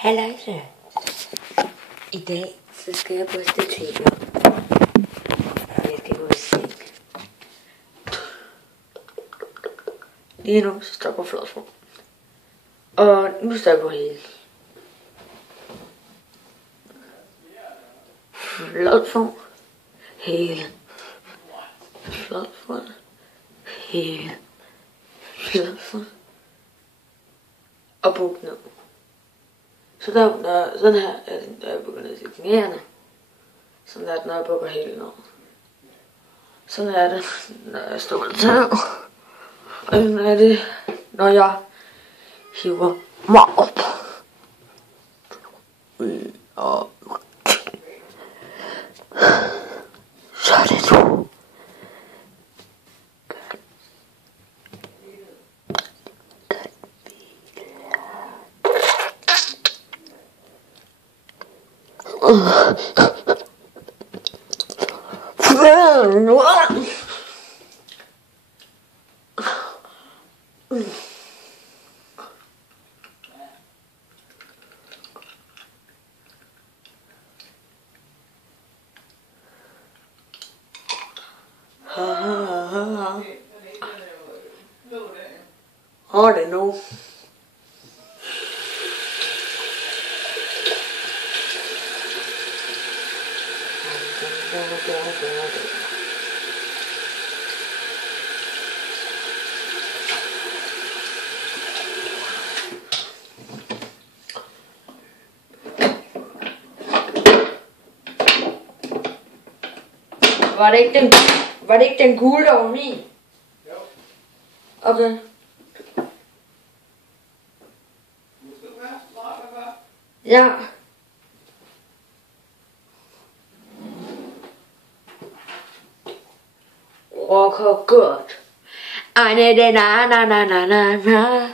Halløjse. I dag så skal jeg børste tænder. Jeg skal gå i seng. Lige nu så står jeg på flotform. Og nu står jeg på hele. Flotform. Hele. Flotform. Hele. Flotform. Og buk ned. Så der, sådan her er den, der jeg begynder at se knæerne. Sådan er det, når jeg bukker helt ned. Sådan er det, når jeg står med tæv. Og sådan er det, når jeg hiver mig op. Og så er det nu. Har det nu. Var det ikke den gule, der var min? Jo. Okay. Ja. Rocker godt. Ane de na na na na na na.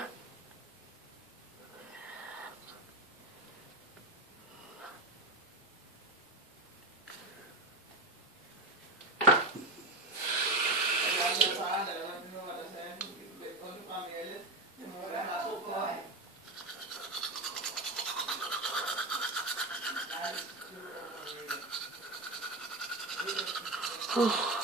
Oh.